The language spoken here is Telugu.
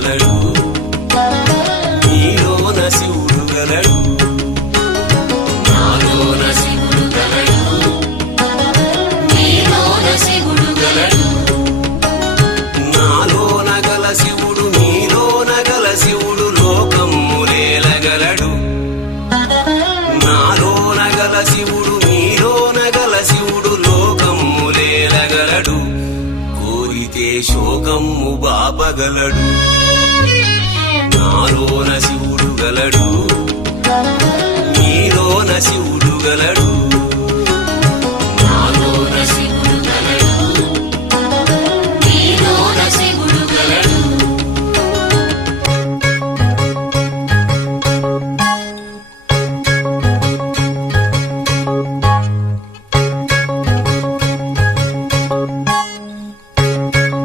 గలడు నీలోన శివుడు గలడు నాలోన శివుడు గలడు నీలోన శివుడు గలడు నాలోన గల శివుడు నీలోన గల శివుడు లోకమ్ములేలగలడు నాలోన గల శివుడు నీలోన గల శివుడు లోకమ్ములేలగలడు కోరితే శోకమ్ము బాపగలడు నాలోన శివుడు గలడు నీలోన శివుడు గలడు